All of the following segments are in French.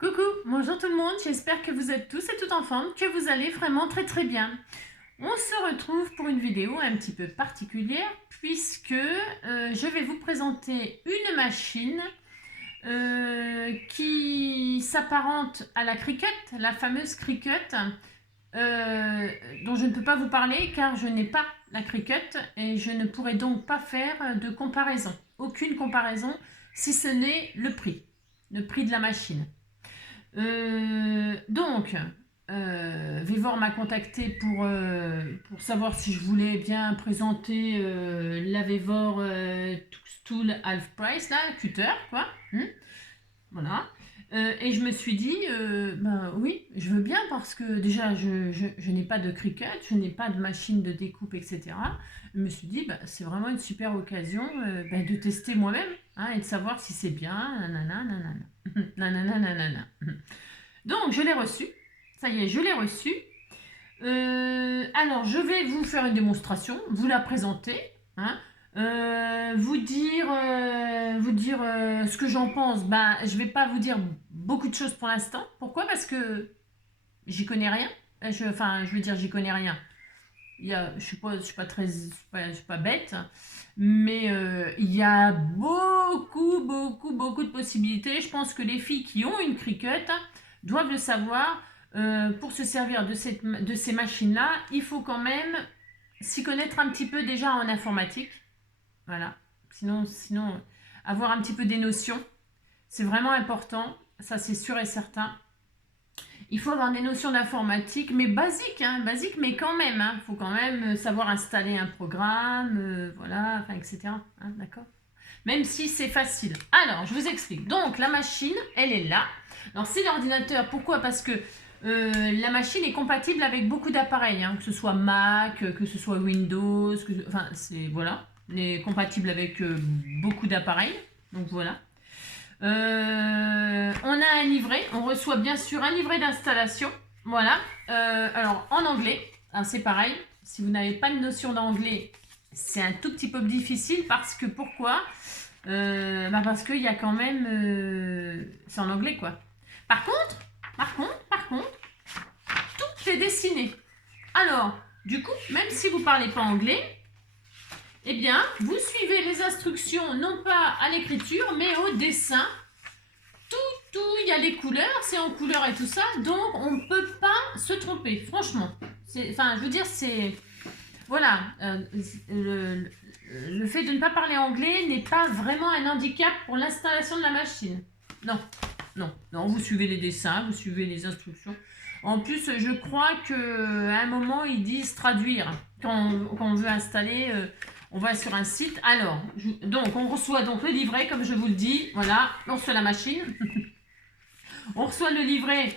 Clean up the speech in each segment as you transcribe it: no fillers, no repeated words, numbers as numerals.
Coucou, bonjour tout le monde, j'espère que vous êtes tous et toutes en forme, que vous allez vraiment très bien. On se retrouve pour une vidéo un petit peu particulière puisque je vais vous présenter une machine qui s'apparente à la Cricut, la fameuse Cricut, dont je ne peux pas vous parler car je n'ai pas la Cricut et je ne pourrai donc pas faire de comparaison, aucune comparaison si ce n'est le prix de la machine. Donc, Vivor m'a contacté pour savoir si je voulais bien présenter la Vivor Tool Half Price, là, cutter, quoi. Voilà. Et je me suis dit, ben oui, je veux bien parce que déjà, je n'ai pas de Cricut, je n'ai pas de machine de découpe, etc. Je me suis dit, ben, c'est vraiment une super occasion ben, de tester moi-même hein, et de savoir si c'est bien, nanana, nanana. Nanana, nanana. Donc, je l'ai reçu. Ça y est, je l'ai reçu. Alors, je vais vous faire une démonstration, vous la présenter, hein, vous dire ce que j'en pense. Ben, je vais pas vous dire beaucoup de choses pour l'instant. Pourquoi? Parce que j'y connais rien. Enfin, je veux dire, j'y connais rien. Je suis pas très, je suis pas bête, mais il y a beaucoup de possibilités. Je pense que les filles qui ont une Cricut doivent le savoir. Pour se servir de ces machines-là, il faut quand même s'y connaître un petit peu déjà en informatique. Voilà. Sinon, avoir un petit peu des notions, c'est vraiment important. Ça, c'est sûr et certain. Il faut avoir des notions d'informatique, mais basiques, hein, basiques, mais quand même. Il faut quand même savoir installer un programme, voilà, enfin, etc. Hein, d'accord. Même si c'est facile. Alors, je vous explique. Donc, la machine, elle est là. Alors, c'est l'ordinateur. Pourquoi? Parce que la machine est compatible avec beaucoup d'appareils, hein, que ce soit Mac, que ce soit Windows, enfin, c'est, voilà. Elle est compatible avec beaucoup d'appareils. Donc, voilà. On a un livret, on reçoit bien sûr un livret d'installation. Voilà. Alors en anglais, hein, c'est pareil. Si vous n'avez pas de notion d'anglais, c'est un tout petit peu difficile parce que pourquoi parce qu'il y a quand même. C'est en anglais quoi. Par contre, tout est dessiné. Alors, du coup, même si vous ne parlez pas anglais, eh bien, vous suivez les instructions non pas à l'écriture, mais au dessin. Tout, il y a les couleurs, c'est en couleur et tout ça, donc on ne peut pas se tromper, franchement. Enfin, je veux dire, c'est... Voilà, le fait de ne pas parler anglais n'est pas vraiment un handicap pour l'installation de la machine. Non, vous suivez les dessins, vous suivez les instructions. En plus, je crois qu'à un moment, ils disent traduire. Quand on veut installer, on va sur un site. Alors, donc, on reçoit donc le livret, comme je vous le dis. Voilà, on reçoit la machine. On reçoit le livret,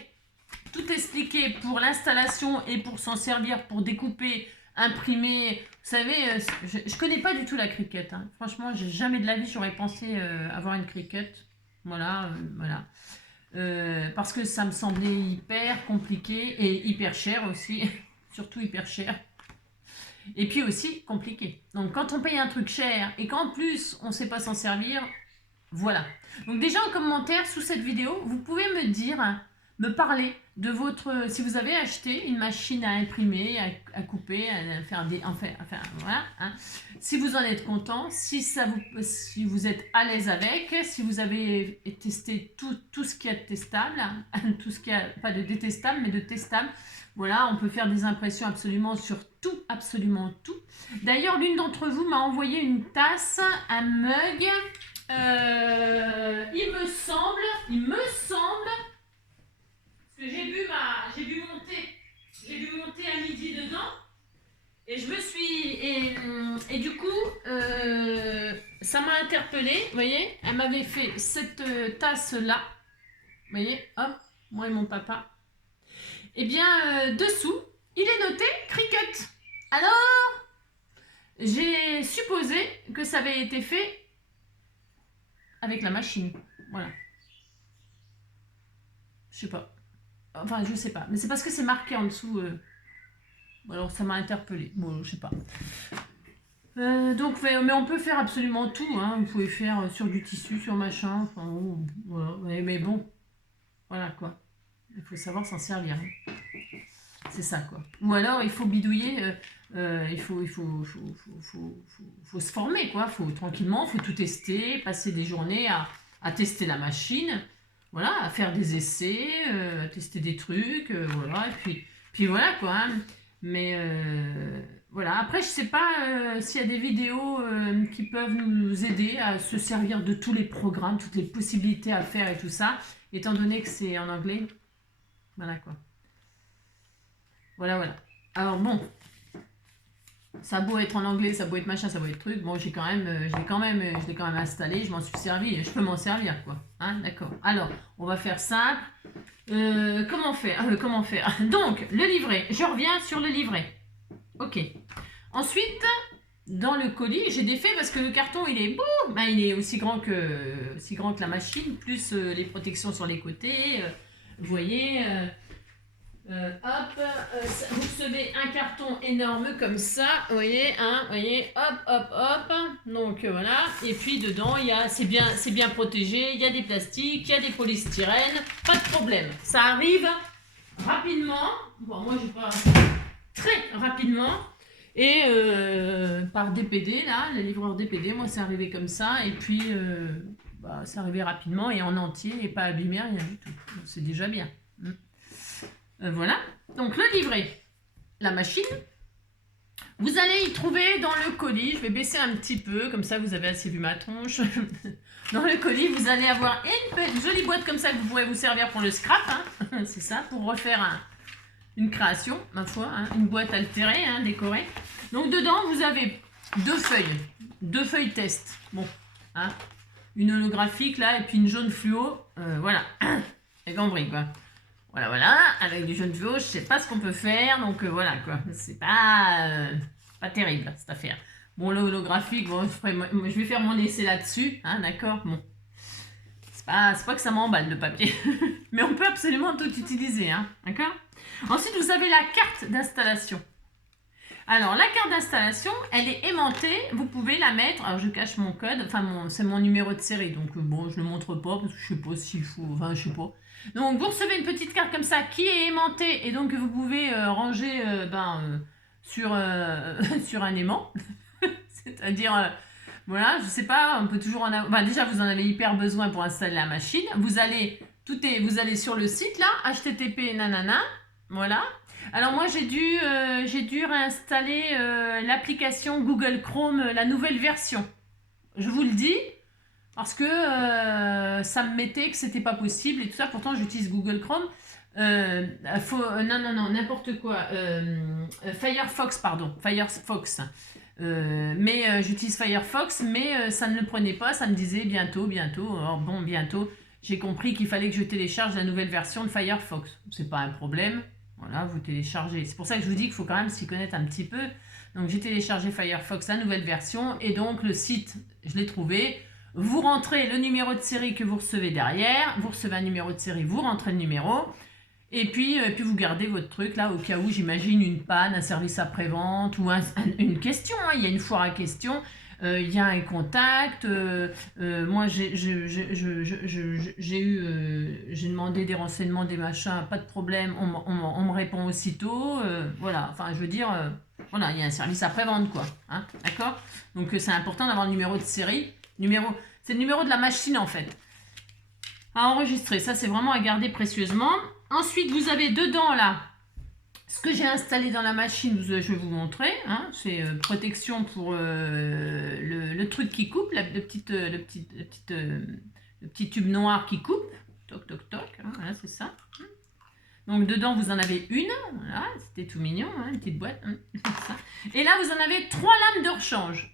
tout expliqué pour l'installation et pour s'en servir pour découper, imprimer. Vous savez, je ne connais pas du tout la Cricut. Hein. Franchement, jamais de la vie j'aurais pensé avoir une Cricut. Voilà. Parce que ça me semblait hyper compliqué et hyper cher aussi. Surtout hyper cher. Et puis aussi compliqué. Donc quand on paye un truc cher et qu'en plus on ne sait pas s'en servir, voilà. Donc déjà en commentaire sous cette vidéo, vous pouvez me dire, me parler de votre... Si vous avez acheté une machine à imprimer, à couper, à faire des... Enfin voilà. Hein. Si vous en êtes content, si vous êtes à l'aise avec, si vous avez testé tout ce qui est testable, tout ce qui a, pas de détestable, mais de testable. Voilà, on peut faire des impressions absolument sur tout, absolument tout. D'ailleurs, l'une d'entre vous m'a envoyé une tasse, un mug... il me semble, parce que j'ai dû monter à midi dedans, et je me suis, et du coup, ça m'a interpellée, vous voyez, elle m'avait fait cette tasse-là, vous voyez, hop, moi et mon papa. Et bien, dessous, il est noté Cricut. Alors, j'ai supposé que ça avait été fait avec la machine. Voilà. Je sais pas. Enfin, je sais pas. Mais c'est parce que c'est marqué en dessous. Alors, ça m'a interpellé. Bon, je sais pas. Donc, mais on peut faire absolument tout. Hein. Vous pouvez faire sur du tissu, sur machin. Enfin, voilà. Mais bon. Voilà quoi. Il faut savoir s'en servir. Hein. C'est ça quoi. Ou alors il faut bidouiller, faut se former quoi. Faut tranquillement, faut tout tester, passer des journées à tester la machine, voilà, à faire des essais, à tester des trucs, voilà. Et puis voilà quoi. Hein. Mais voilà. Après je sais pas s'il y a des vidéos qui peuvent nous aider à se servir de tous les programmes, toutes les possibilités à faire et tout ça, étant donné que c'est en anglais. Voilà quoi. Voilà, voilà. Alors bon, ça a beau être en anglais, ça a beau être machin, ça a beau être truc, bon, je l'ai quand même installé, je m'en suis servi, je peux m'en servir, quoi. Hein, d'accord. Alors, on va faire simple. Comment faire Donc, le livret. Je reviens sur le livret. Ok. Ensuite, dans le colis, j'ai défait parce que le carton, il est beau. Ben, il est aussi grand que la machine, plus les protections sur les côtés. Vous voyez. Vous recevez un carton énorme comme ça, vous voyez, hop. Donc voilà, et puis dedans, c'est bien protégé, il y a des plastiques, il y a des polystyrènes, pas de problème. Ça arrive rapidement, bon moi je pas très rapidement, et par DPD, là, les livreurs DPD, moi c'est arrivé comme ça, et puis c'est arrivé rapidement et en entier, et pas abîmé, rien du tout. C'est déjà bien. Voilà, donc le livret, la machine, vous allez y trouver dans le colis, je vais baisser un petit peu, comme ça vous avez assez vu ma tronche. Dans le colis, vous allez avoir une jolie boîte comme ça que vous pourrez vous servir pour le scrap, hein. C'est ça, pour refaire une création, ma foi, hein. Une boîte altérée, hein, décorée. Donc dedans, vous avez deux feuilles test, bon, hein. Une holographique là, et puis une jaune fluo, voilà, et gambris quoi. Voilà, avec du jaune fluo, je sais pas ce qu'on peut faire, donc voilà quoi, c'est pas terrible cette affaire. Bon, le holographique, bon, je vais faire mon essai là-dessus, hein, d'accord, bon. C'est pas que ça m'emballe le papier, mais on peut absolument tout utiliser, hein, d'accord. Ensuite, vous avez la carte d'installation. Alors, la carte d'installation, elle est aimantée, vous pouvez la mettre, alors je cache mon code, enfin c'est mon numéro de série, donc bon, je ne le montre pas, parce que je sais pas s'il faut, enfin je sais pas. Donc, vous recevez une petite carte comme ça qui est aimantée et donc vous pouvez ranger sur un aimant. C'est-à-dire, voilà, je sais pas, on peut toujours en avoir. Déjà, vous en avez hyper besoin pour installer la machine. Vous allez sur le site là, http nanana, voilà. Alors moi j'ai dû réinstaller l'application Google Chrome, la nouvelle version. Je vous le dis. Parce que ça me mettait que c'était pas possible et tout ça. Pourtant, j'utilise Google Chrome. Non, n'importe quoi. Firefox, pardon. Firefox. Mais j'utilise Firefox, mais ça ne le prenait pas. Ça me disait bientôt. Alors bon, bientôt. J'ai compris qu'il fallait que je télécharge la nouvelle version de Firefox. C'est pas un problème. Voilà, vous téléchargez. C'est pour ça que je vous dis qu'il faut quand même s'y connaître un petit peu. Donc, j'ai téléchargé Firefox, la nouvelle version. Et donc, le site, je l'ai trouvé. Vous rentrez le numéro de série que vous recevez derrière, vous recevez un numéro de série, vous rentrez le numéro, et puis vous gardez votre truc là au cas où, j'imagine, une panne, un service après-vente ou une question, hein. Il y a une foire à questions, il y a un contact, moi j'ai demandé des renseignements, des machins, pas de problème, on me répond aussitôt, voilà, enfin je veux dire, voilà, il y a un service après-vente quoi, hein, d'accord. Donc c'est important d'avoir le numéro de série. C'est le numéro de la machine en fait. À enregistrer, ça c'est vraiment à garder précieusement. Ensuite, vous avez dedans là, ce que j'ai installé dans la machine, je vais vous montrer. Hein, c'est protection pour le truc qui coupe, le petit tube noir qui coupe. Toc, toc, toc. Hein, voilà, c'est ça. Donc dedans, vous en avez une. Voilà, c'était tout mignon, hein, une petite boîte. Hein, et là, vous en avez 3 lames de rechange.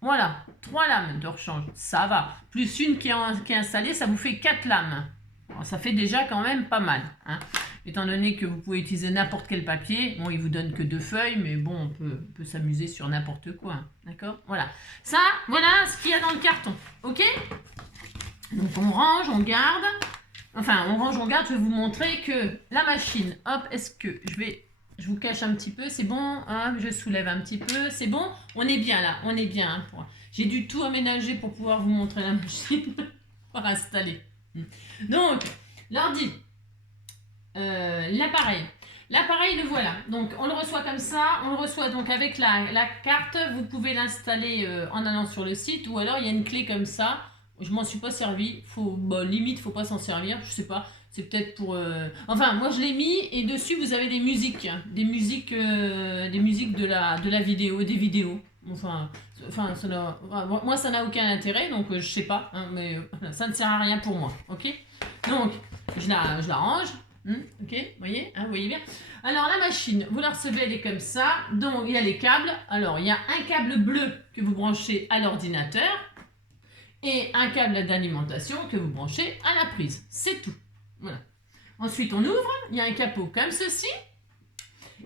Voilà, 3 lames de rechange, ça va. Plus une qui est installée, ça vous fait 4 lames. Alors, ça fait déjà quand même pas mal. Hein. Étant donné que vous pouvez utiliser n'importe quel papier, bon, il vous donne que 2 feuilles, mais bon, on peut s'amuser sur n'importe quoi. Hein. D'accord. Voilà. Ça, voilà ce qu'il y a dans le carton. Ok. Donc on range, on garde. Enfin, on range, on garde. Je vais vous montrer que la machine, hop, est-ce que je vous cache un petit peu, c'est bon, hein, je soulève un petit peu, c'est bon, on est bien là, on est bien. Hein, j'ai dû tout aménager pour pouvoir vous montrer la machine, pour installer. Donc, l'ordi, l'appareil. L'appareil, le voilà. Donc, on le reçoit comme ça. On le reçoit donc avec la carte. Vous pouvez l'installer en allant sur le site. Ou alors, il y a une clé comme ça. Je m'en suis pas servi. Limite, faut pas s'en servir. Je sais pas. C'est peut-être pour... Enfin, moi, je l'ai mis. Et dessus, vous avez des musiques. Hein. Des musiques de la vidéo. Des vidéos. Enfin moi, ça n'a aucun intérêt. Donc, je sais pas. Hein, mais ça ne sert à rien pour moi. Ok. Donc, je la range. Ok, vous voyez bien. Alors la machine, vous la recevez, elle est comme ça. Donc il y a les câbles. Alors il y a un câble bleu que vous branchez à l'ordinateur et un câble d'alimentation que vous branchez à la prise. C'est tout. Voilà. Ensuite on ouvre, il y a un capot comme ceci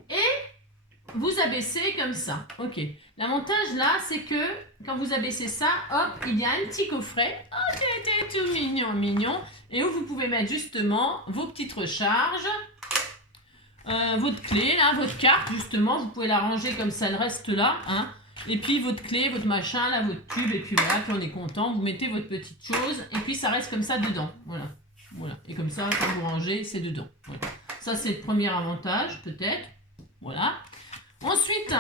et vous abaissez comme ça. Ok. L'avantage là, c'est que quand vous abaissez ça, hop, il y a un petit coffret. Oh, t'es tout mignon, mignon. Et où vous pouvez mettre justement vos petites recharges, votre clé, là, votre carte, justement. Vous pouvez la ranger comme ça, elle reste là. Hein. Et puis votre clé, votre machin, là, votre tube. Et puis voilà, puis on est content. Vous mettez votre petite chose. Et puis ça reste comme ça dedans. Voilà. Voilà. Et comme ça, quand vous rangez, c'est dedans. Voilà. Ça, c'est le premier avantage, peut-être. Voilà. Ensuite...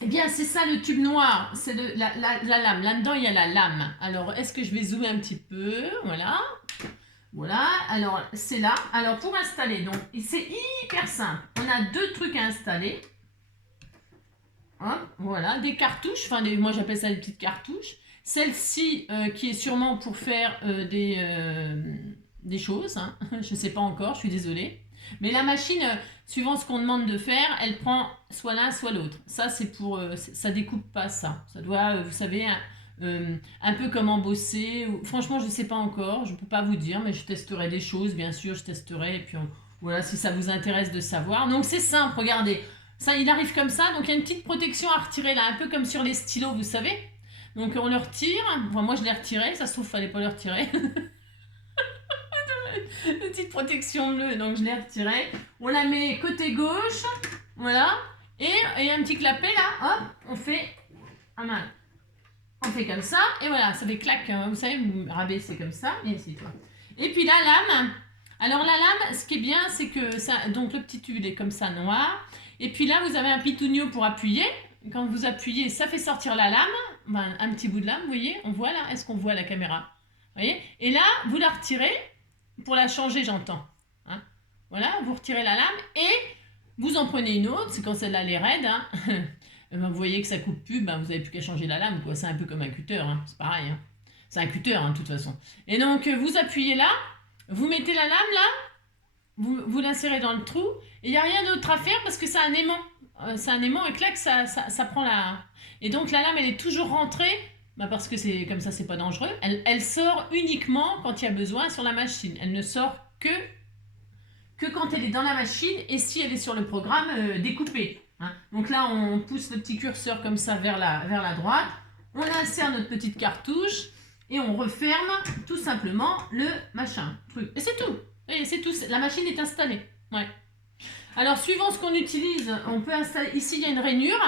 Eh bien, c'est ça le tube noir, c'est la lame. Là-dedans, il y a la lame. Alors, est-ce que je vais zoomer un petit peu? Voilà. Voilà. Alors, c'est là. Alors, pour installer, donc, c'est hyper simple. On a deux trucs à installer. Hop, voilà. Des cartouches. Enfin, moi, j'appelle ça des petites cartouches. Celle-ci, qui est sûrement pour faire des choses. Hein. Je ne sais pas encore, je suis désolée. Mais la machine, suivant ce qu'on demande de faire, elle prend soit l'un, soit l'autre. Ça, c'est pour... ça découpe pas ça. Ça doit, vous savez, un peu comme embosser. Franchement, je ne sais pas encore. Je ne peux pas vous dire, mais je testerai des choses, bien sûr, je testerai. Et puis, voilà, si ça vous intéresse de savoir. Donc, c'est simple, regardez. Ça, il arrive comme ça. Donc, il y a une petite protection à retirer là, un peu comme sur les stylos, vous savez. Donc, on le retire. Enfin, moi, je l'ai retiré. Ça se trouve, il ne fallait pas le retirer. Une petite protection bleue, donc je l'ai retirée. On la met côté gauche, voilà. Et un petit clapet là, hop, on fait on fait comme ça, et voilà, ça fait clac, vous savez, vous rabaissez comme ça, et ainsi de suite. Et puis la lame, alors la lame, ce qui est bien, c'est que ça, donc le petit tube est comme ça, noir. Et puis là, vous avez un pitounio pour appuyer. Quand vous appuyez, ça fait sortir la lame, un petit bout de lame, vous voyez, on voit là, est-ce qu'on voit la caméra? Vous voyez? Et là, vous la retirez. Pour la changer, j'entends. Hein, voilà, vous retirez la lame et vous en prenez une autre. C'est quand celle-là elle est raide. Hein. Vous voyez que ça coupe plus, vous n'avez plus qu'à changer la lame. C'est un peu comme un cutter. Hein. C'est pareil. Hein. C'est un cutter, de toute façon. Et donc, vous appuyez là. Vous mettez la lame là. Vous l'insérez dans le trou. Et il n'y a rien d'autre à faire parce que c'est un aimant. C'est un aimant et clac, ça prend la... Et donc, la lame, elle est toujours rentrée. Parce que c'est comme ça, c'est pas dangereux. Elle sort uniquement quand il y a besoin sur la machine. Elle ne sort que quand elle est dans la machine et si elle est sur le programme découpé. Hein. Donc là, on pousse le petit curseur comme ça vers la droite. On insère notre petite cartouche et on referme tout simplement le machin. Truc. Et c'est tout. Et c'est tout. La machine est installée. Ouais. Alors, suivant ce qu'on utilise, on peut installer... Ici, il y a une rainure.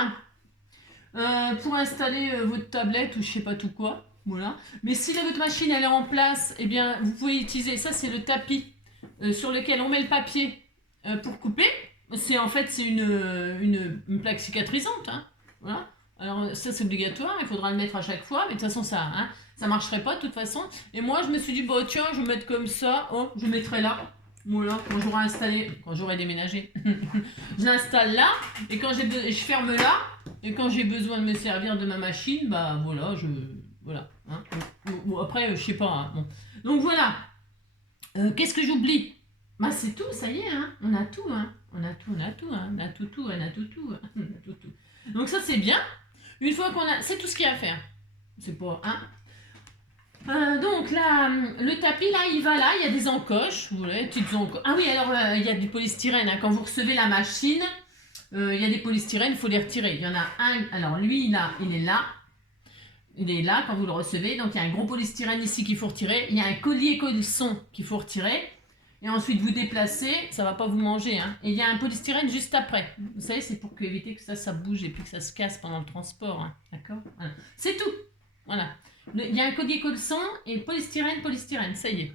Pour installer votre tablette ou je sais pas tout quoi, voilà. Mais si votre machine elle est en place, eh bien vous pouvez utiliser, ça c'est le tapis sur lequel on met le papier pour couper. C'est en fait c'est une plaque cicatrisante, hein. Voilà. Alors ça c'est obligatoire, il faudra le mettre à chaque fois, mais de toute façon ça marcherait pas de toute façon. Et moi je me suis dit bah tiens je vais mettre comme ça, oh je mettrai là. Voilà, quand j'aurai déménagé, je l'installe là, et quand je ferme là, et quand j'ai besoin de me servir de ma machine, voilà. Hein. Bon, après, je sais pas. Hein, bon. Donc voilà. Qu'est-ce que j'oublie? C'est tout, ça y est, hein. On a tout, hein. On a tout, hein. On a tout. Donc ça, c'est bien. Une fois qu'on a... C'est tout ce qu'il y a à faire. C'est pas... Hein. Donc là, le tapis là, il va là, il y a des encoches, vous voyez, petites encoches. Ah oui, alors il y a du polystyrène, hein. Quand vous recevez la machine, il y a des polystyrènes, il faut les retirer. Il y en a un, alors lui là, il est là quand vous le recevez, donc il y a un gros polystyrène ici qu'il faut retirer, il y a un collier caleçon qu'il faut retirer, et ensuite vous déplacez, ça va pas vous manger, hein. Et il y a un polystyrène juste après. Vous savez, c'est pour éviter que ça bouge et puis que ça se casse pendant le transport, hein. D'accord, voilà. C'est tout, voilà. Il y a un collier caleçon et polystyrène, ça y est.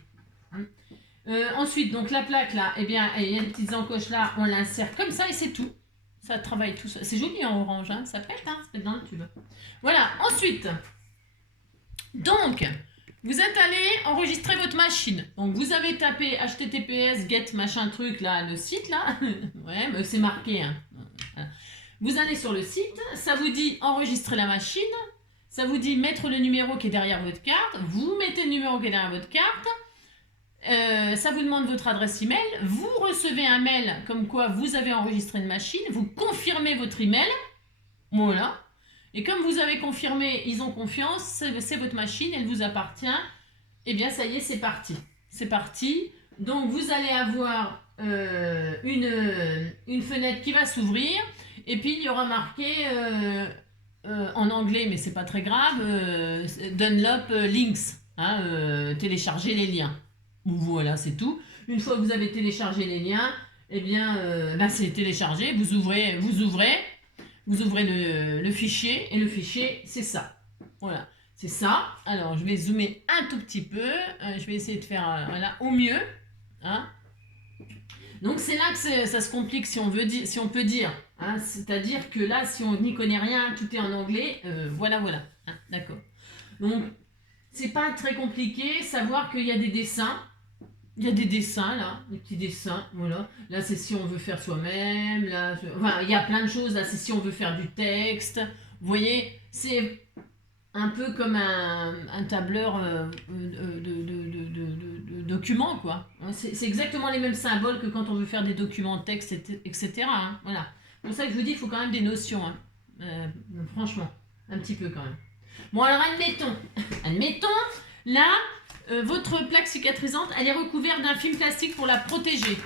Ensuite, donc la plaque là, eh bien, il y a des petites encoches là, on l'insère comme ça et c'est tout. Ça travaille tout ça. C'est joli en orange, hein, ça pète dans le tube. Voilà, ensuite, donc, vous êtes allé enregistrer votre machine. Donc, vous avez tapé https get machin truc là, le site là. Ouais, mais c'est marqué. Hein. Voilà. Vous allez sur le site, ça vous dit enregistrer la machine, ça vous dit mettre le numéro qui est derrière votre carte, vous mettez le numéro qui est derrière votre carte, ça vous demande votre adresse email, vous recevez un mail comme quoi vous avez enregistré une machine, vous confirmez votre email, voilà. Et comme vous avez confirmé, ils ont confiance, c'est votre machine, elle vous appartient, et bien ça y est, c'est parti. C'est parti. Donc vous allez avoir une fenêtre qui va s'ouvrir, et puis il y aura marqué en anglais, mais c'est pas très grave, Download links, hein, télécharger les liens. Voilà, c'est tout. Une fois que vous avez téléchargé les liens, eh bien, c'est téléchargé, vous ouvrez le fichier, et le fichier, c'est ça. Voilà, c'est ça. Alors, je vais zoomer un tout petit peu. Je vais essayer de faire voilà, au mieux. Hein. Donc, c'est là que ça se complique, si on peut dire. Hein. C'est-à-dire que là, si on n'y connaît rien, tout est en anglais. Voilà. Hein, d'accord. Donc, c'est pas très compliqué. Savoir qu'il y a des dessins. Il y a des dessins là, des petits dessins, voilà. Là, c'est si on veut faire soi-même. Là, enfin, il y a plein de choses. Là, c'est si on veut faire du texte. Vous voyez, c'est un peu comme un tableur de documents, quoi. C'est exactement les mêmes symboles que quand on veut faire des documents texte, etc. Hein, voilà. C'est pour ça que je vous dis qu'il faut quand même des notions. Hein. Franchement, un petit peu quand même. Bon, alors admettons, là, votre plaque cicatrisante, elle est recouverte d'un film plastique pour la protéger.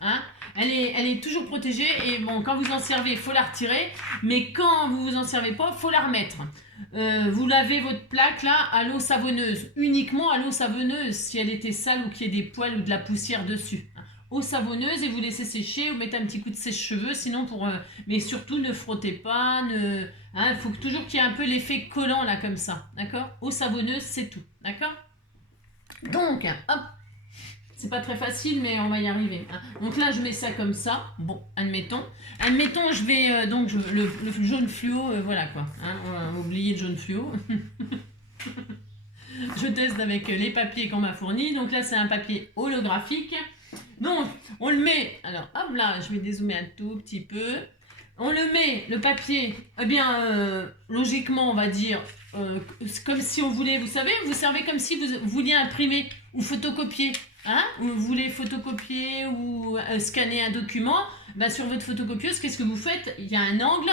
Hein, elle est toujours protégée et bon, quand vous en servez, il faut la retirer. Mais quand vous vous en servez pas, il faut la remettre. Vous lavez votre plaque là à l'eau savonneuse. Uniquement à l'eau savonneuse si elle était sale ou qu'il y ait des poils ou de la poussière dessus. Eau savonneuse et vous laissez sécher ou mettez un petit coup de sèche-cheveux. Sinon mais surtout ne frottez pas. Il faut toujours qu'il y ait un peu l'effet collant là comme ça. D'accord? Eau savonneuse, c'est tout. D'accord? Donc, hop, c'est pas très facile, mais on va y arriver. Hein. Donc là, je mets ça comme ça. Bon, admettons, je vais le jaune fluo, voilà quoi. Hein, on va oublier le jaune fluo. Je teste avec les papiers qu'on m'a fournis. Donc là, c'est un papier holographique. Donc, on le met. Alors, hop là, je vais dézoomer un tout petit peu. On le met, le papier. Eh bien, logiquement, on va dire. Comme si on voulait, vous servez comme si vous vouliez imprimer ou photocopier, hein, ou vous voulez photocopier ou scanner un document, ben sur votre photocopieuse, qu'est-ce que vous faites? Il y a un angle,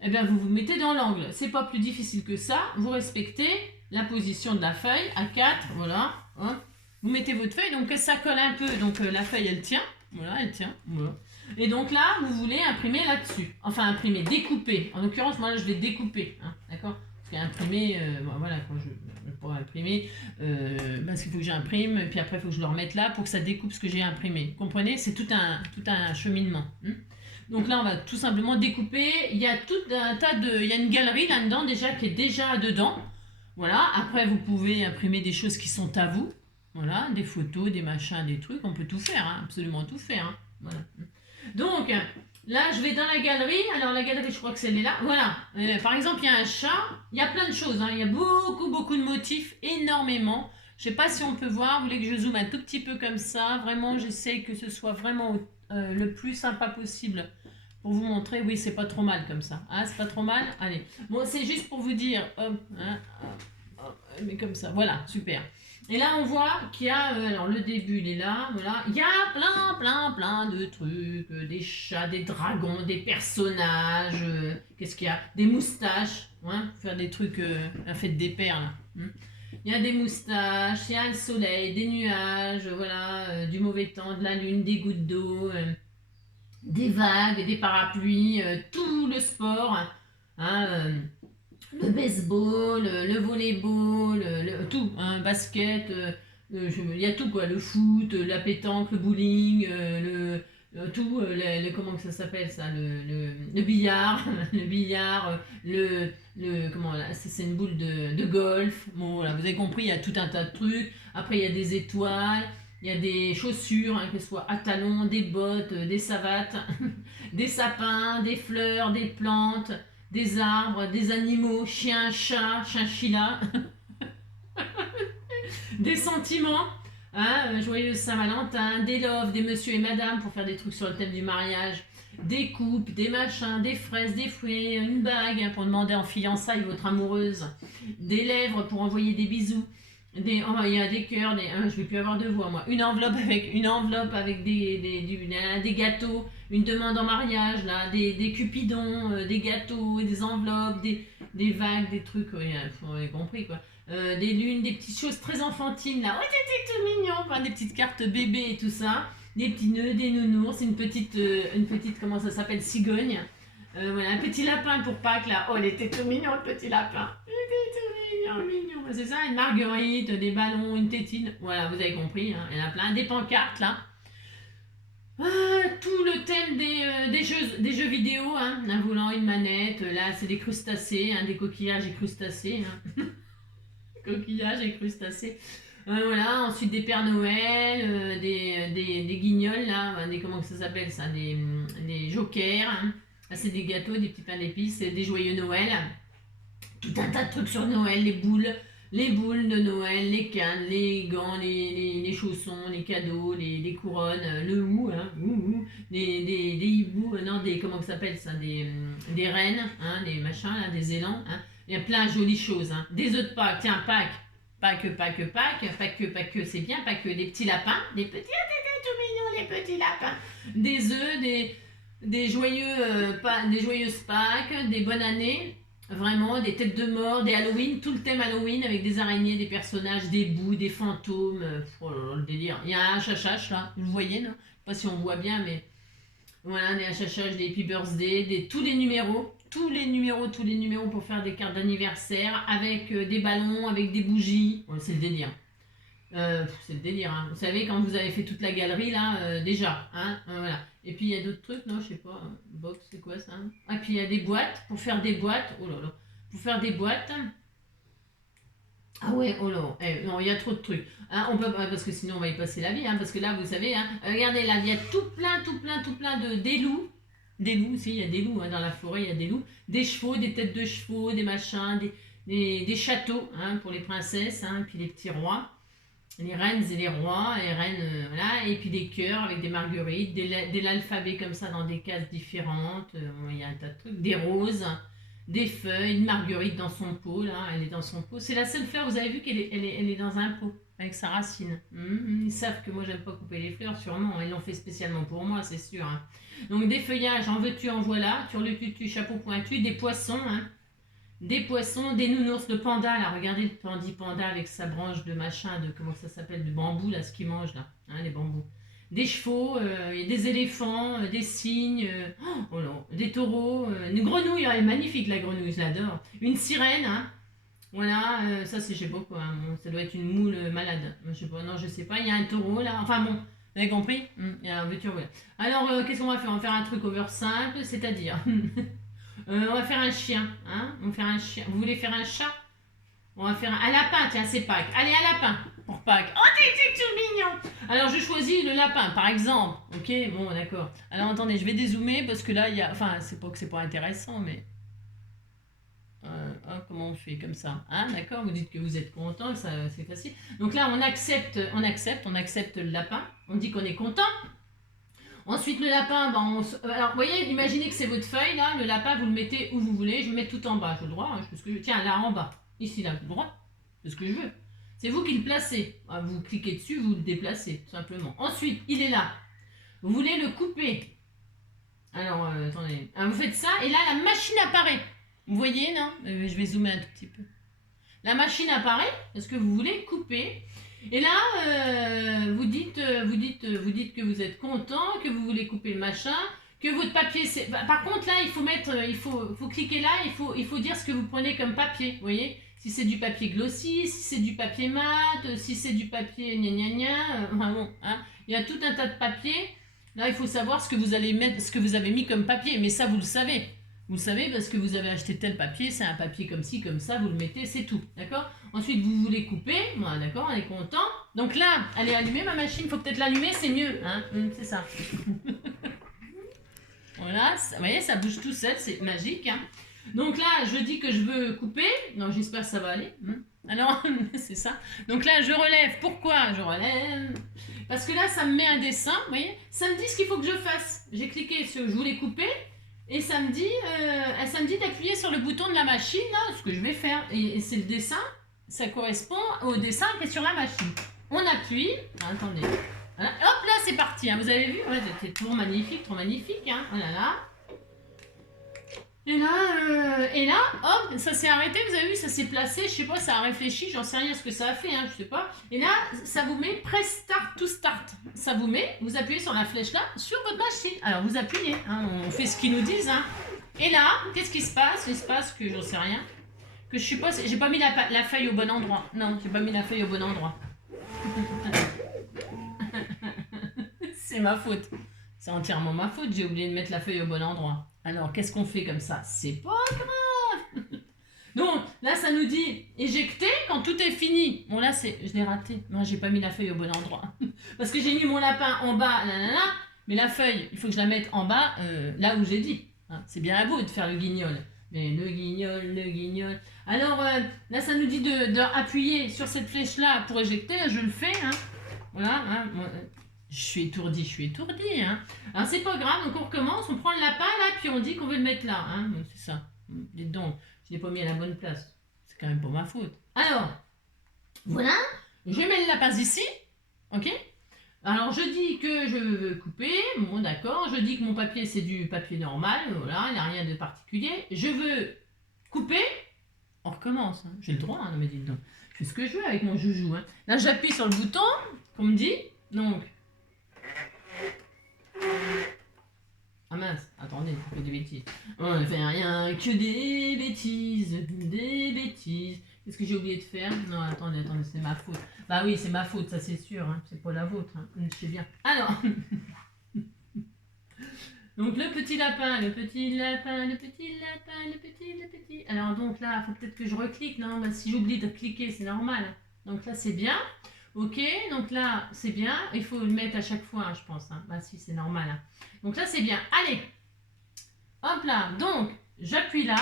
et bien vous vous mettez dans l'angle. C'est pas plus difficile que ça. Vous respectez la position de la feuille à 4, voilà. Hein. Vous mettez votre feuille, donc ça colle un peu, donc la feuille elle tient, voilà, elle tient, voilà. Et donc là, vous voulez imprimer là-dessus, enfin découper. En l'occurrence, moi là, je vais découper, hein, d'accord? Imprimer, voilà, quand je pourrais imprimer, parce qu'il faut que j'imprime, et puis après il faut que je le remette là pour que ça découpe ce que j'ai imprimé. Vous comprenez? C'est tout un cheminement. Hein. Donc là, on va tout simplement découper. Il y a tout un tas il y a une galerie là-dedans déjà qui est déjà dedans. Voilà. Après, vous pouvez imprimer des choses qui sont à vous. Voilà, des photos, des machins, des trucs. On peut tout faire, hein, absolument tout faire. Hein. Voilà. Donc, là, je vais dans la galerie. Alors, la galerie, je crois que c'est là. Voilà. Par exemple, il y a un chat. Il y a plein de choses. Hein. Il y a beaucoup de motifs. Énormément. Je ne sais pas si on peut voir. Vous voulez que je zoome un tout petit peu comme ça. Vraiment, j'essaie que ce soit vraiment le plus sympa possible pour vous montrer. Oui, c'est pas trop mal comme ça. Hein, c'est pas trop mal. Allez. Bon, c'est juste pour vous dire. Hop, hein, hop, mais comme ça. Voilà, super. Et là, on voit qu'il y a, alors le début, il est là, voilà. Il y a plein de trucs, des chats, des dragons, des personnages, qu'est-ce qu'il y a? Des moustaches, hein, faire des trucs, la fête des pères, là. Hein. Il y a des moustaches, il y a le soleil, des nuages, voilà, du mauvais temps, de la lune, des gouttes d'eau, des vagues, des parapluies, tout le sport, hein, le baseball, le volleyball, tout, hein, basket, il y a tout quoi, le foot, la pétanque, le bowling, tout, comment que ça s'appelle ça, le billard, le billard, comment là, c'est une boule de golf. Bon voilà, vous avez compris, il y a tout un tas de trucs. Après il y a des étoiles. Il y a des chaussures, hein, que ce soit à talons, des bottes, des savates, des sapins, des fleurs, des plantes, des arbres, des animaux, chiens, chats, chinchillas, des sentiments, hein, joyeuse Saint-Valentin, des loves, des monsieur et madame pour faire des trucs sur le thème du mariage, des coupes, des machins, des fraises, des fruits, une bague, hein, pour demander en fiançailles votre amoureuse, des lèvres pour envoyer des bisous. Il y a des cœurs, je vais plus avoir de voix moi. Une enveloppe avec des gâteaux, une demande en mariage, là, des cupidons, des gâteaux, des enveloppes, des vagues, des trucs, oui, vous avez compris quoi. Des lunes, des petites choses très enfantines là, oh c'était tout mignon, enfin, des petites cartes bébés et tout ça, des petits nœuds, des nounours, une petite comment ça s'appelle, cigogne. Voilà, un petit lapin pour Pâques là, oh il était tout mignon le petit lapin. Mignon. C'est ça, une marguerite, des ballons, une tétine. Voilà, vous avez compris, hein, il y en a plein. Des pancartes, là. Tout le thème des jeux vidéo, hein, un volant, une manette. Là, c'est des crustacés, hein, des coquillages et crustacés. Hein. Coquillages et crustacés. Voilà, ensuite des Pères Noël, des guignols, là. Comment ça s'appelle ça, des jokers. Hein. Là, c'est des gâteaux, des petits pains d'épices, des joyeux Noël. Tout un tas de trucs sur Noël, les boules de Noël, les cannes, les gants, les chaussons, les cadeaux, les couronnes, le hou, hein, des hiboux, non, comment ça s'appelle ça, des rennes, hein, des machins, là, des élans, hein. Il y a plein de jolies choses, hein. Des œufs de Pâques, tiens, Pâques, pas que, c'est bien, pas que des petits lapins, des petits, tout mignons, les petits lapins, des œufs, des joyeuses Pâques, des bonnes années. Vraiment, des têtes de mort, des Halloween, tout le thème Halloween avec des araignées, des personnages, des bouts, des fantômes. Oh là là, le délire. Il y a un HHH là, vous le voyez, non? Je sais pas si on voit bien, mais voilà, des HHH, des Happy Birthday, tous les numéros pour faire des cartes d'anniversaire avec des ballons, avec des bougies. Oh, c'est le délire. C'est le délire, hein. Vous savez, quand vous avez fait toute la galerie, là, déjà, hein, voilà. Et puis, il y a d'autres trucs, non, je sais pas, box, c'est quoi ça? Ah, puis il y a des boîtes, pour faire des boîtes, oh là là, pour faire des boîtes. Ah ouais, oh là, non, il y a trop de trucs. Hein, on peut pas, parce que sinon, on va y passer la vie, hein, parce que là, vous savez, hein, regardez, là, il y a tout plein des loups. Des loups, si, il y a des loups, hein, dans la forêt, il y a des loups. Des chevaux, des têtes de chevaux, des machins, des châteaux, hein, pour les princesses, hein, puis les petits rois. Les reines et les rois, les reines, voilà, et puis des cœurs avec des marguerites, de l'alphabet comme ça dans des cases différentes, il y a un tas de trucs, des roses, des feuilles, une marguerite dans son pot, là, elle est dans son pot. C'est la seule fleur, vous avez vu qu'elle est dans un pot, avec sa racine. Ils savent que moi j'aime pas couper les fleurs, sûrement, ils l'ont fait spécialement pour moi, c'est sûr. Hein. Donc des feuillages, en veux-tu, en voilà, turlututu, chapeau pointu, des poissons, hein. Des poissons, des nounours, de panda, là, regardez le pandi panda avec sa branche de machin, comment ça s'appelle, de bambou, là, ce qu'il mange, là, hein, les bambous. Des chevaux, des éléphants, des cygnes, oh là, des taureaux, une grenouille, elle est magnifique, la grenouille, je l'adore. Une sirène, hein, voilà, ça c'est, je sais pas quoi, hein, ça doit être une moule malade, je sais pas, non, je sais pas, il y a un taureau, là, enfin bon, vous avez compris? Il y a un voiture, voilà. Alors, qu'est-ce qu'on va faire? On va faire un truc over simple, c'est-à-dire... on va faire un chien, hein? On va faire un chien. Vous voulez faire un chat? On va faire un lapin, tiens, c'est Pâques. Allez, un lapin pour Pâques. Oh, t'es tout mignon! Alors, je choisis le lapin, par exemple. Ok, bon, d'accord. Alors, attendez, je vais dézoomer parce que là, il y a... Enfin, c'est pas que c'est pas intéressant, mais... comment on fait comme ça? Hein, d'accord, vous dites que vous êtes content, ça, c'est facile. Donc là, on accepte le lapin. On dit qu'on est content. Ensuite, le lapin, alors, vous voyez, imaginez que c'est votre feuille, là, le lapin, vous le mettez où vous voulez, je vais le mettre tout en bas, j'ai le droit, hein, parce que tiens, là, en bas, ici, là, j'ai le droit, c'est ce que je veux. C'est vous qui le placez, vous cliquez dessus, vous le déplacez, tout simplement. Ensuite, il est là, vous voulez le couper. Alors, attendez, vous faites ça, et là, la machine apparaît. Vous voyez, non? Je vais zoomer un tout petit peu. La machine apparaît, parce que vous voulez couper. Et là, vous dites que vous êtes content, que vous voulez couper le machin, que votre papier... Par contre, là, il faut cliquer là, il faut dire ce que vous prenez comme papier, vous voyez? Si c'est du papier glossy, si c'est du papier mat, si c'est du papier gna gna gna, bon, hein, il y a tout un tas de papiers. Là, il faut savoir ce que vous allez mettre, ce que vous avez mis comme papier, mais ça, vous le savez. Vous savez, parce que vous avez acheté tel papier, c'est un papier comme ci, comme ça, vous le mettez, c'est tout. D'accord? Ensuite, vous voulez couper. Voilà, d'accord, on est content. Donc là, elle est allumée, ma machine. Il faut peut-être l'allumer, c'est mieux. Hein, c'est ça. Voilà, vous voyez, ça bouge tout seul, c'est magique. Hein. Donc là, je dis que je veux couper. Non, j'espère que ça va aller. Alors, c'est ça. Donc là, je relève. Pourquoi je relève? Parce que là, ça me met un dessin, vous voyez. Ça me dit ce qu'il faut que je fasse. J'ai cliqué sur « Je voulais couper ». Et ça me dit d'appuyer sur le bouton de la machine, là, ce que je vais faire. Et c'est le dessin, ça correspond au dessin qui est sur la machine. On appuie. Attendez. Voilà. Hop, là, c'est parti. Hein. Vous avez vu? Ouais, c'est toujours magnifique, trop magnifique. Hein. Oh là là. Et là, hop, ça s'est arrêté, vous avez vu, ça s'est placé, je sais pas, ça a réfléchi, j'en sais rien ce que ça a fait, hein, je sais pas. Et là, ça vous met Press Start to Start. Ça vous met, vous appuyez sur la flèche là, sur votre machine. Alors vous appuyez, hein, on fait ce qu'ils nous disent. Hein. Et là, qu'est-ce qui se passe? Il se passe que j'en sais rien. Que je suis pas, j'ai pas mis la feuille au bon endroit. Non, j'ai pas mis la feuille au bon endroit. C'est ma faute. C'est entièrement ma faute, j'ai oublié de mettre la feuille au bon endroit. Alors, qu'est-ce qu'on fait comme ça? C'est pas grave. Donc, là, ça nous dit éjecter quand tout est fini. Bon, là, je l'ai raté. Non, j'ai pas mis la feuille au bon endroit. Parce que j'ai mis mon lapin en bas, mais la feuille, il faut que je la mette en bas, là où j'ai dit. Hein, c'est bien à beau de faire le guignol. Mais le guignol. Alors, là, ça nous dit d'appuyer sur cette flèche-là pour éjecter. Je le fais. Hein. Voilà. Hein, je suis étourdie. Hein. Alors, c'est pas grave, donc on recommence. On prend le lapin, là, puis on dit qu'on veut le mettre là. Hein. Donc, c'est ça. Dites donc, je l'ai pas mis à la bonne place. C'est quand même pas ma faute. Alors, voilà. Je mets le lapin ici. OK? Alors, je dis que je veux couper. Bon, d'accord. Je dis que mon papier, c'est du papier normal. Voilà, il n'y a rien de particulier. Je veux couper. On recommence. Hein. J'ai le droit, hein, mais dites donc. Je fais ce que je veux avec mon joujou. Hein. Là, j'appuie sur le bouton, qu'on me dit. Donc. Ah mince, attendez, on fait des bêtises. On ne fait rien que des bêtises. Qu'est-ce que j'ai oublié de faire? Non, attendez, c'est ma faute. Bah oui, c'est ma faute, ça c'est sûr. Hein. C'est pas la vôtre, hein. Je sais bien. Alors. Donc le petit lapin. Alors donc là, il faut peut-être que je reclique. Non, bah, si j'oublie de cliquer, c'est normal. Donc là, c'est bien. Ok, donc là, c'est bien. Il faut le mettre à chaque fois, hein, je pense. Hein. Bah si, c'est normal. Hein. Donc là, c'est bien. Allez. Hop là. Donc, j'appuie là.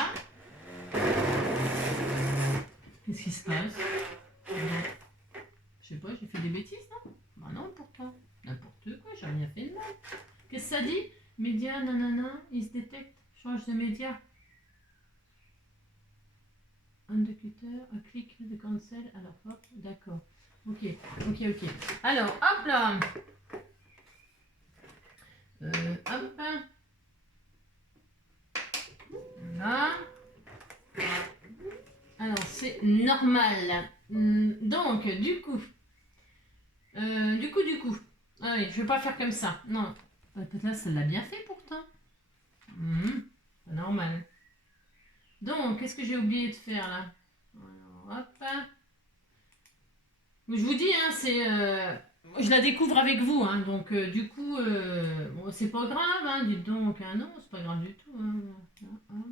Qu'est-ce qui se passe? Je sais pas, j'ai fait des bêtises, non? Bah non, pourtant. N'importe quoi, j'ai rien fait de mal. Qu'est-ce que ça dit? Média, nanana, il se détecte. Change de média. On the cutter, a click de cancel. Alors, hop, d'accord. Ok. Alors, hop là. Hop. Là. Alors, c'est normal. Donc, du coup. Allez, je vais pas faire comme ça. Non. Peut-être là, ça l'a bien fait pourtant. C'est normal. Donc, qu'est-ce que j'ai oublié de faire là? Alors, hop. Je vous dis, hein, je la découvre avec vous, hein, donc du coup, bon, c'est pas grave, hein, dites donc, hein, non, c'est pas grave du tout. Hein.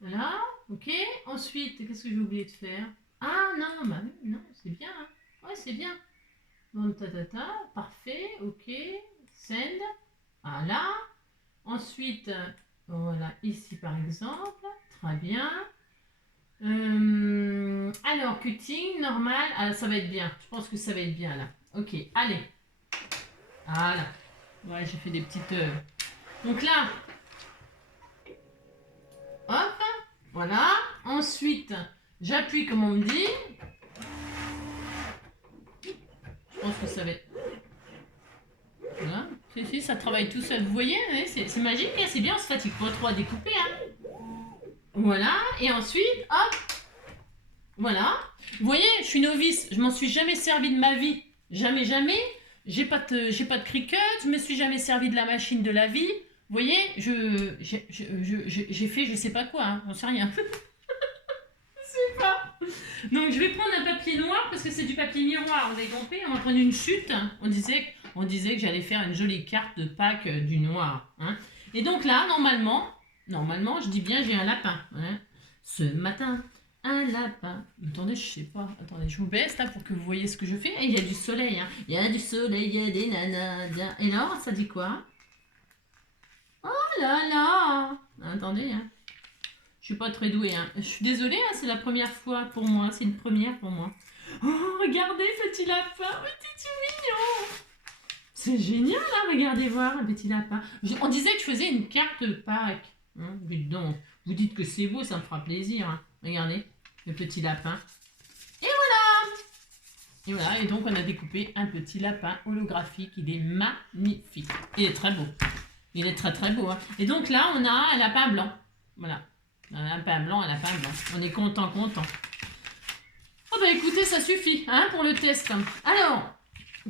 Voilà, ok. Ensuite, qu'est-ce que j'ai oublié de faire? Ah non, bah non, c'est bien. Hein. Ouais, c'est bien. Bon, parfait, ok. Send. Voilà. Ensuite, voilà, ici par exemple. Très bien. Alors, cutting, normal. Ah, ça va être bien. Je pense que ça va être bien là. Ok, allez. Voilà. Ouais, j'ai fait des petites... Donc là. Hop. Voilà. Ensuite, j'appuie comme on me dit. Je pense que ça va être... Voilà. Si, ça travaille tout seul. Vous voyez, c'est magique. Hein, c'est bien, on se fatigue pas trop à découper. Hein. Voilà, et ensuite, hop, voilà. Vous voyez, je suis novice, je m'en suis jamais servi de ma vie. Jamais. J'ai pas de cricut, je me suis jamais servi de la machine de la vie. Vous voyez, j'ai fait je sais pas quoi, hein, j'en sais rien. Je sais pas. Donc je vais prendre un papier noir parce que c'est du papier miroir, vous avez compris? On va prendre une chute. On disait que j'allais faire une jolie carte de Pâques du noir. Hein. Et donc là, normalement, Normalement, je dis bien j'ai un lapin. Hein. Ce matin, un lapin. Attendez, je sais pas. Attendez, je vous baisse là pour que vous voyez ce que je fais. Et il y a du soleil. Hein. Il y a du soleil, il y a des nanas. Et là, ça dit quoi? Oh là là. Attendez, hein. Je suis pas très douée. Hein. Je suis désolée, hein, c'est la première fois pour moi. C'est une première pour moi. Oh, regardez, petit lapin. Oh, t'es mignon. C'est génial, hein, regardez voir, un petit lapin. On disait que je faisais une carte Pâques. Hein, dites donc, vous dites que c'est beau, ça me fera plaisir. Hein. Regardez, le petit lapin. Et voilà. Et voilà, et donc on a découpé un petit lapin holographique. Il est magnifique. Il est très beau. Il est très très beau. Hein. Et donc là, on a un lapin blanc. Voilà. Un lapin blanc, un lapin blanc. On est content. Oh bah écoutez, ça suffit hein, pour le test. Alors...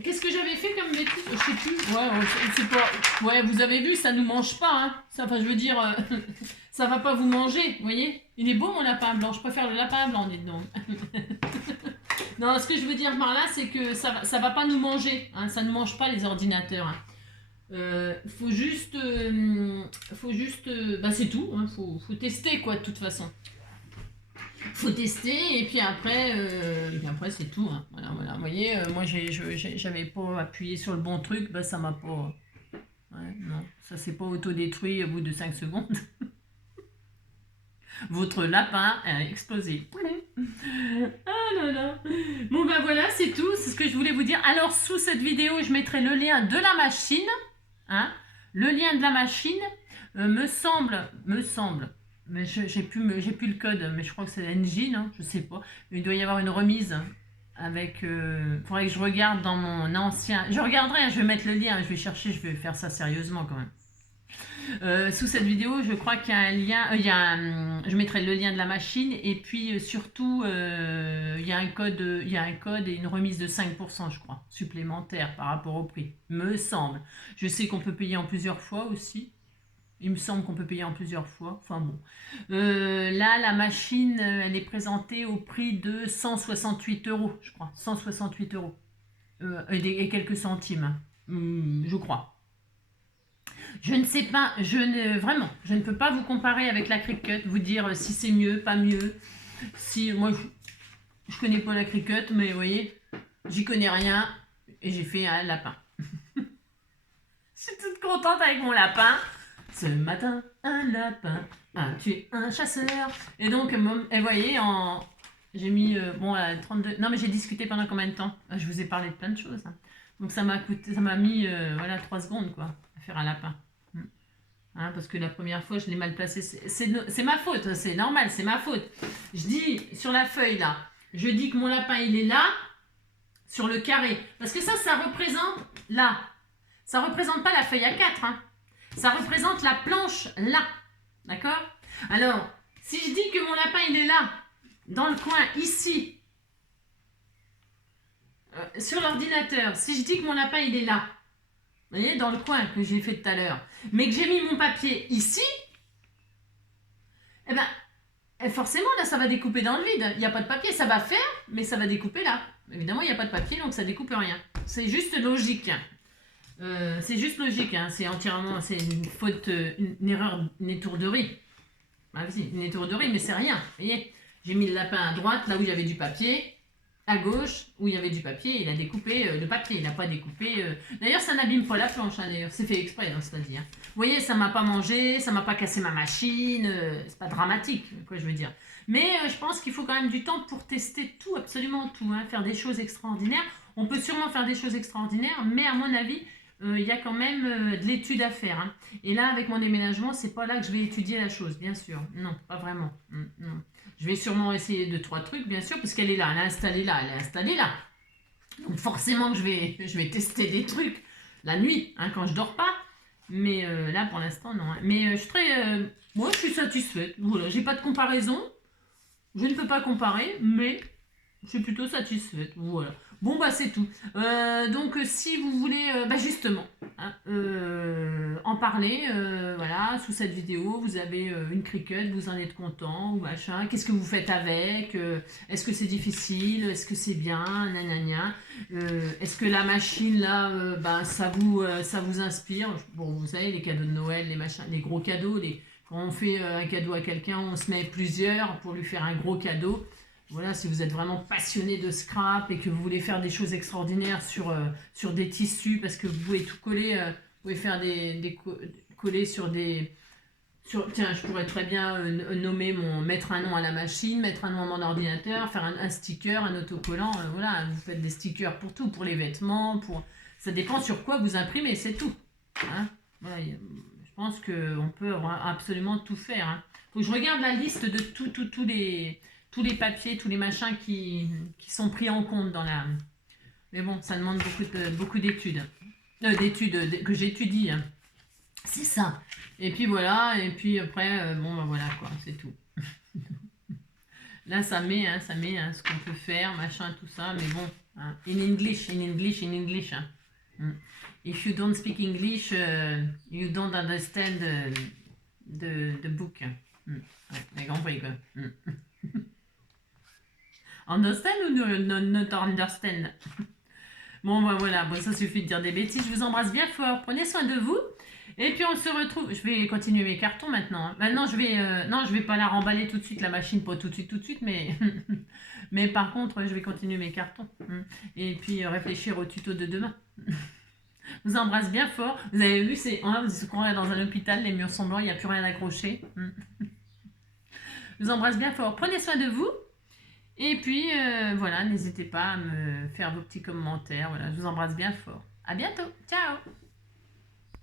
Qu'est-ce que j'avais fait comme bêtise? Je sais plus. Ouais, c'est pas... Ouais, vous avez vu, ça nous mange pas. Hein. Ça, enfin, je veux dire, ça va pas vous manger, vous voyez? Il est beau mon lapin blanc. Je préfère le lapin blanc, dites donc. Non, ce que je veux dire par là, c'est que ça va pas nous manger. Hein. Ça ne mange pas les ordinateurs. Hein. Faut juste, bah c'est tout. Hein. Faut tester quoi, de toute façon. Faut tester et puis après c'est tout. Hein. Voilà. Vous voyez, moi j'avais pas appuyé sur le bon truc, bah ça m'a pas. Ouais, non, ça s'est pas autodétruit au bout de 5 secondes. Votre lapin a explosé. Ah là là. Bon bah voilà, c'est tout, c'est ce que je voulais vous dire. Alors sous cette vidéo, je mettrai le lien de la machine. Hein. Le lien de la machine me semble. Mais j'ai plus le code, mais je crois que c'est NJ, non? Je sais pas. Il doit y avoir une remise avec... faudrait que je regarde dans mon ancien... Je regarderai, hein, je vais mettre le lien, je vais chercher, je vais faire ça sérieusement quand même. Sous cette vidéo, je crois qu'il y a un lien... je mettrai le lien de la machine et puis surtout, il y a un code et une remise de 5%, je crois, supplémentaire par rapport au prix. Me semble. Je sais qu'on peut payer en plusieurs fois aussi. Il me semble qu'on peut payer en plusieurs fois. Enfin bon. Là, la machine, elle est présentée au prix de 168 €, je crois. 168 €. Et quelques centimes. Je crois. Je ne sais pas. Vraiment, je ne peux pas vous comparer avec la Cricut. Vous dire si c'est mieux, pas mieux. Si, moi, je connais pas la Cricut, mais vous voyez, j'y connais rien. Et j'ai fait un lapin. Je suis toute contente avec mon lapin. Ce matin, un lapin a tué un chasseur. Et donc, et voyez, j'ai mis, bon, à 32... Non, mais j'ai discuté pendant combien de temps? Je vous ai parlé de plein de choses. Hein. Donc, ça m'a mis, voilà, 3 secondes, quoi, à faire un lapin. Hein, parce que la première fois, je l'ai mal placé. C'est ma faute, c'est normal, c'est ma faute. Je dis, sur la feuille, là, je dis que mon lapin, il est là, sur le carré. Parce que ça représente là. Ça représente pas la feuille A4, hein. Ça représente la planche là. D'accord? Alors, si je dis que mon lapin, il est là, dans le coin, ici, sur l'ordinateur, si je dis que mon lapin, il est là, vous voyez, dans le coin que j'ai fait tout à l'heure, mais que j'ai mis mon papier ici, eh ben, forcément, là, ça va découper dans le vide. Il n'y a pas de papier, ça va faire, mais ça va découper là. Évidemment, il n'y a pas de papier, donc ça découpe rien. C'est juste logique. C'est juste logique, hein. C'est une faute, une erreur, une étourderie. Ah, si, une étourderie, mais c'est rien. Vous voyez, j'ai mis le lapin à droite, là où il y avait du papier, à gauche, où il y avait du papier, il a découpé le papier, il n'a pas découpé... D'ailleurs, ça n'abîme pas la planche, hein, d'ailleurs, c'est fait exprès, hein, c'est-à-dire. Vous voyez, ça m'a pas mangé, ça m'a pas cassé ma machine, c'est pas dramatique, quoi, je veux dire. Mais je pense qu'il faut quand même du temps pour tester tout, absolument tout, hein, faire des choses extraordinaires. On peut sûrement faire des choses extraordinaires, mais à mon avis... il y a quand même de l'étude à faire. Hein. Et là, avec mon déménagement, c'est pas là que je vais étudier la chose, bien sûr. Non, pas vraiment. Non. Je vais sûrement essayer 2-3 trucs, bien sûr, parce qu'elle est là, elle est installée là, elle est installée là. Donc forcément que je vais tester des trucs la nuit, hein, quand je dors pas. Mais là, pour l'instant, non. Hein. Mais je suis moi, je suis satisfaite. Voilà, j'ai pas de comparaison. Je ne peux pas comparer, mais je suis plutôt satisfaite. Voilà. Bon, bah c'est tout. Donc, si vous voulez, justement, hein, en parler, voilà, sous cette vidéo, vous avez une Cricut, vous en êtes content, ou machin. Qu'est-ce que vous faites avec? Est-ce que c'est difficile? Est-ce que c'est bien? Nanana. Est-ce que la machine, là, ça vous inspire? Bon, vous savez, les cadeaux de Noël, les machins, les gros cadeaux, Quand on fait un cadeau à quelqu'un, on se met plusieurs pour lui faire un gros cadeau. Voilà, si vous êtes vraiment passionné de scrap et que vous voulez faire des choses extraordinaires sur des tissus, parce que vous pouvez tout coller, vous pouvez faire coller sur des... tiens, je pourrais très bien mettre un nom à la machine, mettre un nom à mon ordinateur, faire un sticker, un autocollant. Voilà, vous faites des stickers pour tout, pour les vêtements, ça dépend sur quoi vous imprimez, c'est tout. Hein, voilà, je pense qu'on peut absolument tout faire. Hein. Faut que je regarde la liste de tous les papiers, tous les machins qui sont pris en compte dans la... Mais bon, ça demande beaucoup d'études. Que j'étudie. Hein. C'est ça. Et puis voilà, et puis après, bon, ben voilà quoi, c'est tout. Là, ça met ce qu'on peut faire, machin, tout ça, mais bon, hein. In English. Hein. Mm. If you don't speak English, you don't understand the book. Mm. Ouais, j'ai compris quoi. Mm. Understand ou not understand? Bon, ben voilà, bon, ça suffit de dire des bêtises. Je vous embrasse bien fort. Prenez soin de vous. Et puis on se retrouve. Je vais continuer mes cartons maintenant. Hein. Maintenant, je vais pas la remballer tout de suite, la machine, pas tout de suite, mais, mais par contre, je vais continuer mes cartons. Et puis réfléchir au tuto de demain. Je vous embrasse bien fort. Vous avez vu, quand on est dans un hôpital, les murs sont blancs, il n'y a plus rien à accrocher. Je vous embrasse bien fort. Prenez soin de vous. Et puis, voilà, n'hésitez pas à me faire vos petits commentaires. Voilà, je vous embrasse bien fort. À bientôt. Ciao.